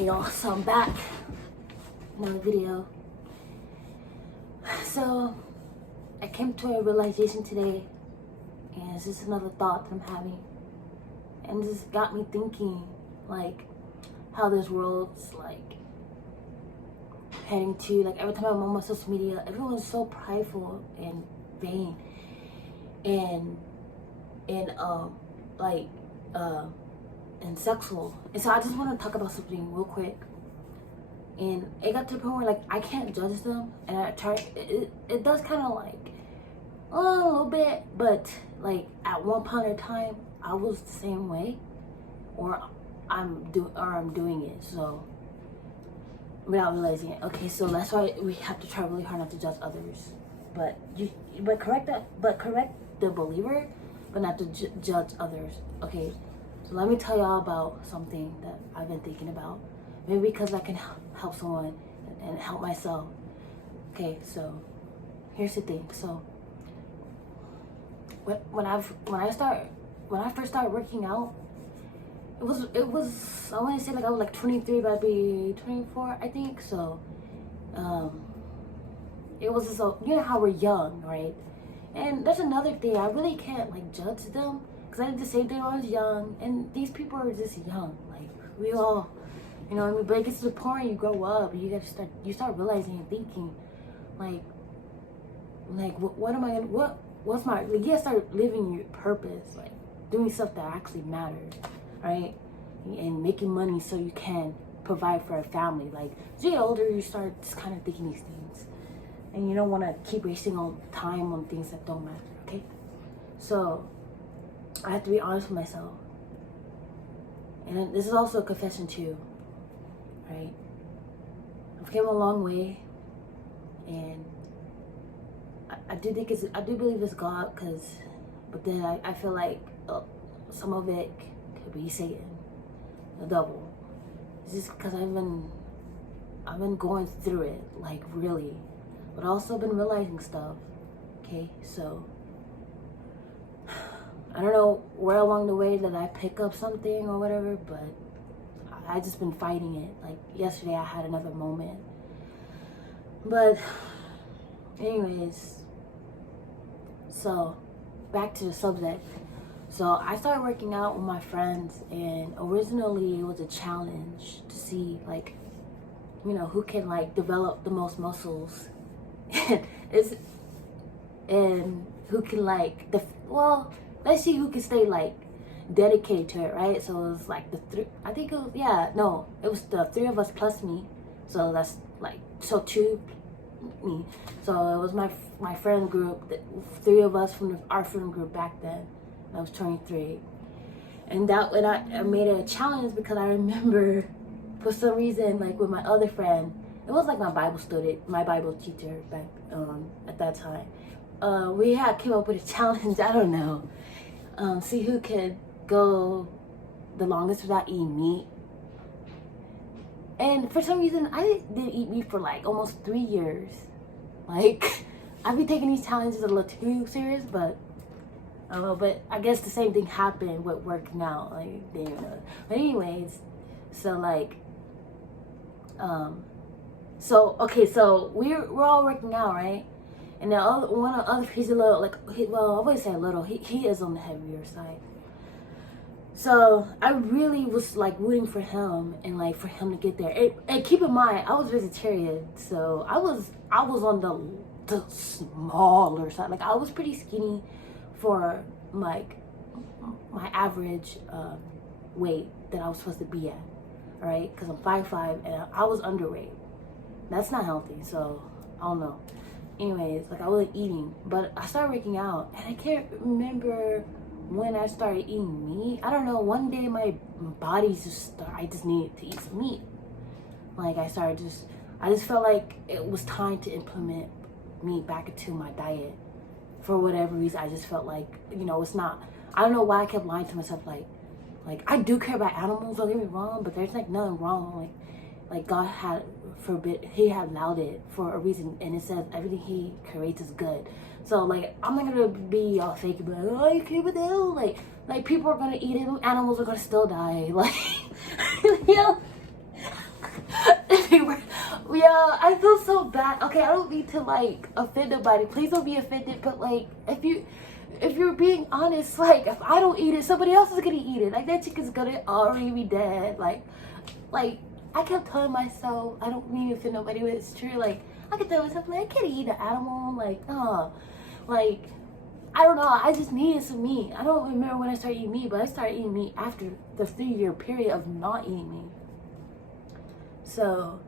Hey y'all, so I'm back. Another video. So I came to a realization today, and it's just another thought that I'm having, and this got me thinking, like, how this world's like heading to. Like, every time I'm on my social media, everyone's so prideful and vain, and like and sexual. And so I just want to talk about something real quick. And it got to the point where, like, I can't judge them, and I try. It does kind of like a little bit, but like at one point in time, I was the same way, or I'm doing it. So without realizing it. Okay, so that's why we have to try really hard not to judge others, but correct the believer, but not to judge others. Okay, so let me tell y'all about something that I've been thinking about. Maybe because I can help someone and help myself. Okay, so here's the thing. So when I first started working out, it was I want to say, like, I was like 23, but I'd be 24, I think. So it was just, so you know how we're young, right? And there's another thing, I really can't like judge them, because I did the same thing when I was young, and these people are just young. Like, we all, you know what I mean? But it gets to the point where you grow up and you start realizing and thinking, like what am I gonna, what's my, like, you gotta start living your purpose, like doing stuff that actually matters, right? And making money so you can provide for a family. Like, as you get older, you start just kind of thinking these things, and you don't want to keep wasting all time on things that don't matter. Okay, so I have to be honest with myself, and this is also a confession too. Right? I've came a long way, and I do believe it's God, but then I feel like some of it could be Satan, the devil. It's just because I've been going through it, like, really, but also been realizing stuff. Okay, so I don't know where along the way that I pick up something or whatever, but I just been fighting it. Like, yesterday I had another moment. But anyways, so back to the subject. So I started working out with my friends, and originally it was a challenge to see, like, you know, who can like develop the most muscles and who can like let's see who can stay like dedicated to it, right? So it was like it was the three of us plus me, so that's like, so two me. So it was my friend group, three of us from our friend group back then. I was 23, and that when I made it a challenge, because I remember for some reason, like, with my other friend, it was like my Bible teacher back at that time. We came up with a challenge. I don't know, see who could go the longest without eating meat. And for some reason, I didn't eat meat for like almost 3 years. Like, I've been taking these challenges a little too serious, but but I guess the same thing happened with working out. Like, they don't know. But anyways, so like so we're all working out, right? And he's a little, like, I wouldn't say a little, he is on the heavier side. So I really was like rooting for him, and like for him to get there. And keep in mind, I was vegetarian, so I was on the smaller side. Like, I was pretty skinny for like my average weight that I was supposed to be at, right? Because I'm 5'5", and I was underweight. That's not healthy, so I don't know. Anyways, like, I wasn't eating, but I started working out, and I can't remember when I started eating meat. I don't know, one day my body I just needed to eat some meat. Like, I just felt like it was time to implement meat back into my diet. For whatever reason, I just felt like, you know, it's not, I don't know why I kept lying to myself, like I do care about animals, don't get me wrong, but there's like nothing wrong. Like God had he had allowed it for a reason, and it says everything he creates is good. So like, I'm not gonna be all fake and be like, oh, I can't with it. Like people are gonna eat it, animals are gonna still die. Like, you know, I feel so bad. Okay, I don't mean to like offend nobody. Please don't be offended. But like, if you're being honest, like if I don't eat it, somebody else is gonna eat it. Like that chicken's gonna already be dead. Like I kept telling myself, I don't mean to offend nobody, but it's true. Like I could tell myself, like I can't eat an animal. Like like I don't know. I just needed some meat. I don't remember when I started eating meat, but I started eating meat after the 3-year period of not eating meat. So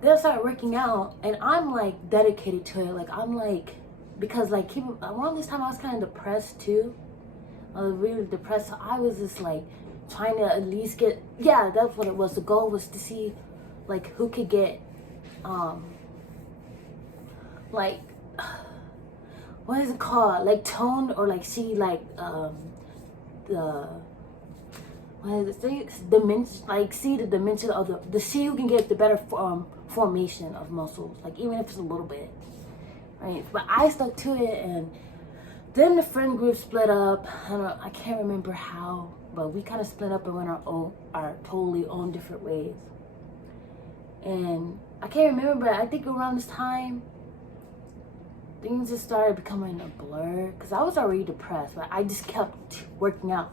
then I started working out, and I'm like dedicated to it. Like I'm like, because like around this time I was kind of depressed too. I was really depressed. So I was just like trying to at least get, yeah, that's what it was. The goal was to see like who could get like what is it called, like toned, or like see like the what is it, dimension, like see the dimension of the see who can get the better formation of muscles, like even if it's a little bit, right? But I stuck to it, and then the friend group split up. I can't remember how, but we kind of split up and went our totally own different ways. And I can't remember, but I think around this time things just started becoming a blur, because I was already depressed, but I just kept working out.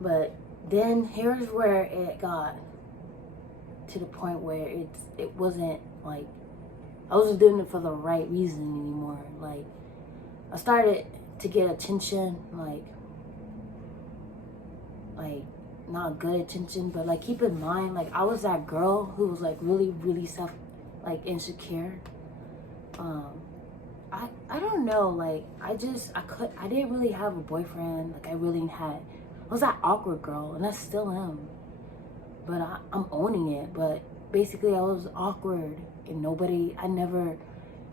But then here's where it got to the point where it wasn't like I wasn't doing it for the right reason anymore. Like I started to get attention, like not good attention, but like keep in mind, like I was that girl who was like really insecure. I don't know, like I didn't really have a boyfriend. Like I was that awkward girl, and I still am, but I'm owning it. But basically I was awkward, and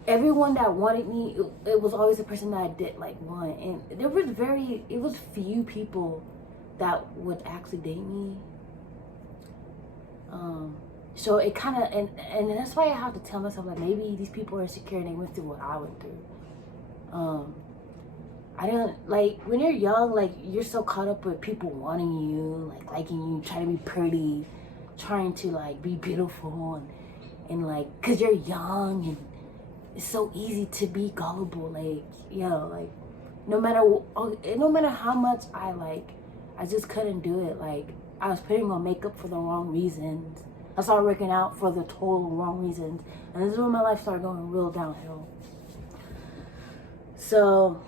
everyone that wanted me, it was always the person that I did like want, and it was few people that would actually date me. So it kind of, and that's why I have to tell myself, like, maybe these people are insecure and they went through what I went through. I don't, like, when you're young, like, you're so caught up with people wanting you, like, liking you, trying to be pretty, trying to, like, be beautiful, and like, because you're young, and it's so easy to be gullible, like, like, no matter how much I just couldn't do it. Like, I was putting on makeup for the wrong reasons. I started working out for the total wrong reasons. And this is when my life started going real downhill. So,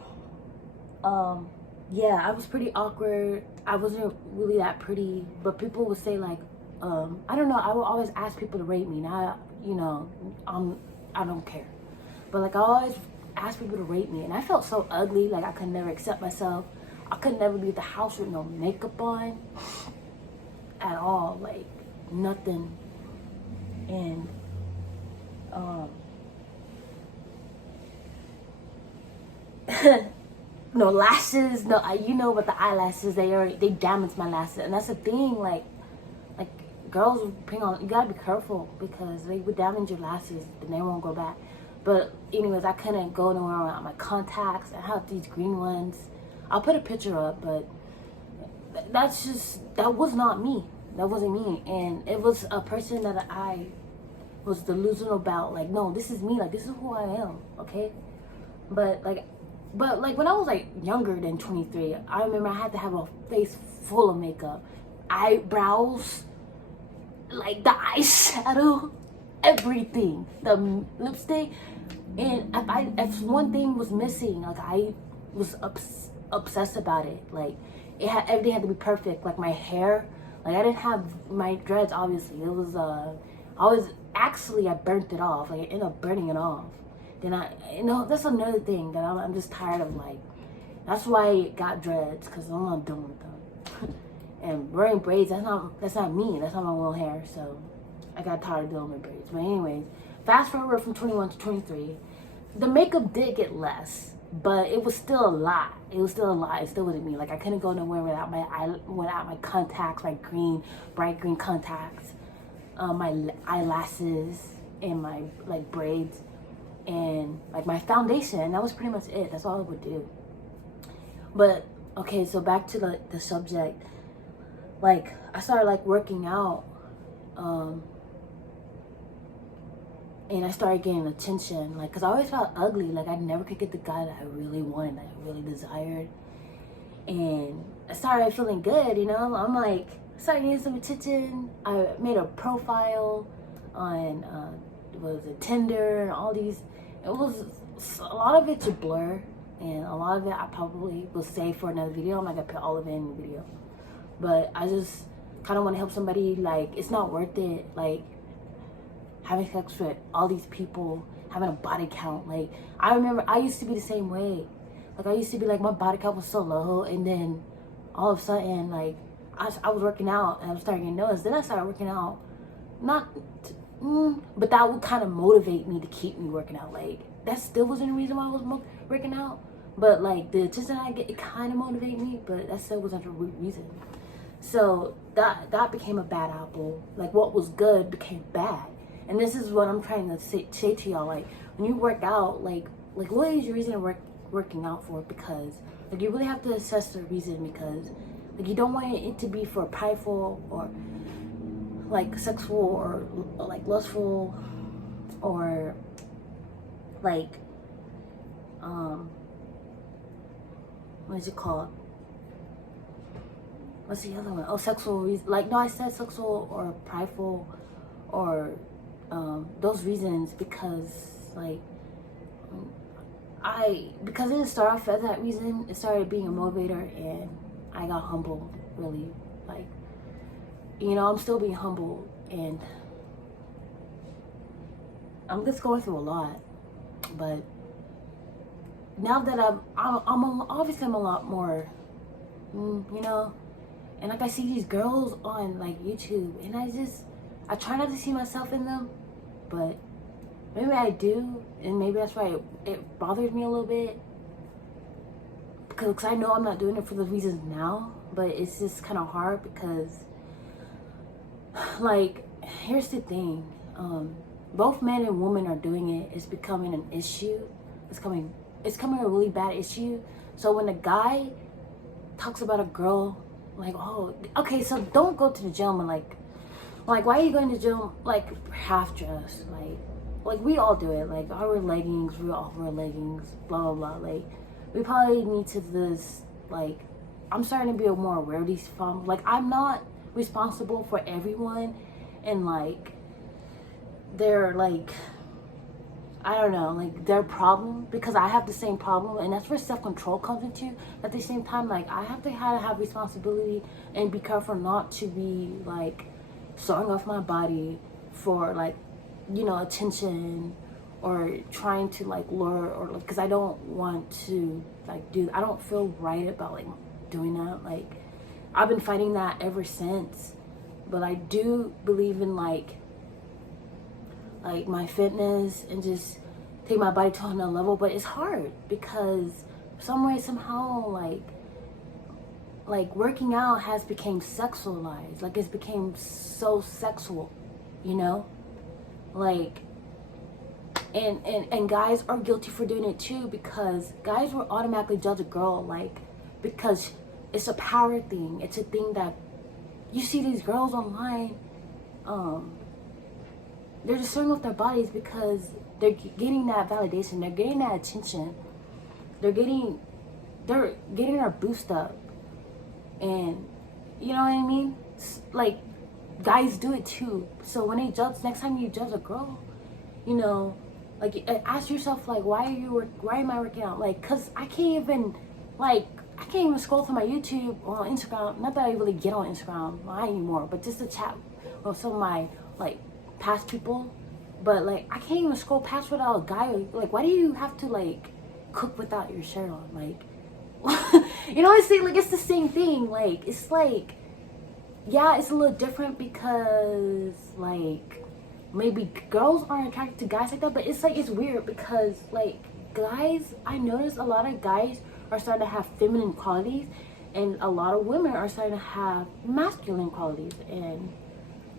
yeah, I was pretty awkward. I wasn't really that pretty. But people would say, like, I don't know, I would always ask people to rate me. Now, I don't care. But, like, I always ask people to rate me. And I felt so ugly. Like, I could never accept myself. I could never leave the house with no makeup on at all, like nothing. And no lashes, no, but the eyelashes, they damaged my lashes, and that's the thing. Like girls putting on, you gotta be careful, because they would damage your lashes and they won't go back. But anyways, I couldn't go nowhere without my contacts. I have these green ones. I'll put a picture up, but that was not me. That wasn't me. And it was a person that I was delusional about. Like, no, this is me. Like, this is who I am, okay? But when I was, like, younger than 23, I remember I had to have a face full of makeup. Eyebrows, like, the eyeshadow, everything. The lipstick. And if one thing was missing, like, I was obsessed about it. Like, everything had to be perfect. Like my hair, like I didn't have my dreads, obviously. It was I burnt it off. Like I ended up burning it off. Then that's another thing that I'm just tired of. Like, that's why I got dreads, because I'm not done with them. And wearing braids, that's not me. That's not my real hair. So I got tired of dealing with braids. But anyways, fast forward from 21 to 23, the makeup did get less. But it was still a lot. It still wasn't me. Like, I couldn't go nowhere without my contacts, my bright green contacts, my eyelashes, and my like braids, and like my foundation. And that was pretty much it. That's all I would do. But okay, so back to the subject. Like, I started like working out And I started getting attention, like, because I always felt ugly. Like, I never could get the guy that I really wanted, that I really desired. And I started feeling good, you know? I'm like, started getting some attention. I made a profile on, was it Tinder and all these. It was, a lot of it's a blur. And a lot of it I probably will save for another video. I'm not going to put all of it in the video. But I just kind of want to help somebody, like, it's not worth it. Like, having sex with all these people, having a body count. Like, I remember I used to be the same way. Like, I used to be like, my body count was so low, and then all of a sudden, like, I was working out and I was starting to notice. Then I started working out, but that would kind of motivate me to keep me working out. Like, that still wasn't the reason why I was working out, but like the attention I get, it kind of motivated me, but that still wasn't the reason. So that became a bad apple. Like, what was good became bad. And this is what I'm trying to say to y'all. Like, when you work out, like what is your reason of working out for? Because, like, you really have to assess the reason, because, like, you don't want it to be for prideful or, like, sexual or like, lustful or, like, what is it called? What's the other one? Oh, sexual reason. Like, no, I said sexual or prideful or those reasons, because, like, because it didn't start off as that reason. It started being a motivator, and I got humbled, really. Like, you know, I'm still being humbled, and I'm just going through a lot. But now that I'm obviously I'm a lot more, you know, and like I see these girls on like YouTube, and I try not to see myself in them, but maybe I do, and maybe that's why it bothers me a little bit, because I know I'm not doing it for the reasons now, but it's just kind of hard because, like, here's the thing, both men and women are doing it. It's becoming an issue. It's coming a really bad issue. So when a guy talks about a girl, like, oh, okay, so don't go to the gym and like why are you going to the gym like half dressed? Like we all do it. Like, I wear leggings, we all wear leggings, blah blah blah. Like, we probably need to this, like, I'm starting to be more aware of these problems. Like, I'm not responsible for everyone, and like they're like, I don't know, like, their problem, because I have the same problem, and that's where self-control comes into. At the same time, like, I have to have responsibility and be careful not to be like showing off my body for, like, you know, attention, or trying to like lure, or like, because I don't want to like I don't feel right about like doing that. Like, I've been fighting that ever since, but I do believe in like my fitness and just take my body to another level. But it's hard because some way, somehow, like working out has become sexualized. Like, it's became so sexual, you know, like, and guys are guilty for doing it too, because guys will automatically judge a girl, like, because it's a power thing. It's a thing that you see these girls online, they're just showing off their bodies because they're getting that validation, they're getting that attention, they're getting their boost up, and you know what I mean? Like, guys do it too. So when they judge, next time you judge a girl, you know, like, ask yourself, like, why am I working out? Like, cause I can't even scroll through my YouTube or on Instagram. Not that I really get on Instagram, not anymore, but just to chat with some of my like past people. But like, I can't even scroll past without a guy. Like, why do you have to like cook without your shirt on? Like, you know what I'm saying? Like, it's the same thing. Like, it's like, yeah, it's a little different because like maybe girls aren't attracted to guys like that, but it's like, it's weird because like guys, I noticed a lot of guys are starting to have feminine qualities, and a lot of women are starting to have masculine qualities. And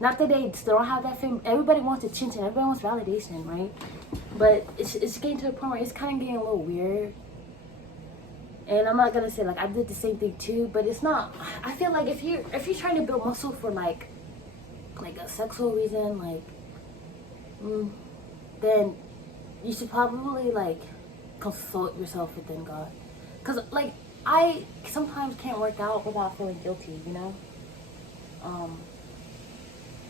not that they still don't have that everybody wants attention, everybody wants validation, right? But it's getting to a point where it's kind of getting a little weird. And I'm not gonna say like I did the same thing too, but it's not. I feel like if you're trying to build muscle for like like a sexual reason, like, then you should probably like consult yourself within God. Cause like I sometimes can't work out without feeling guilty, you know.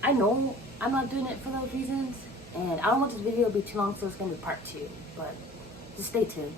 I know I'm not doing it for those reasons, and I don't want this video to be too long, so it's gonna be part 2. But just stay tuned.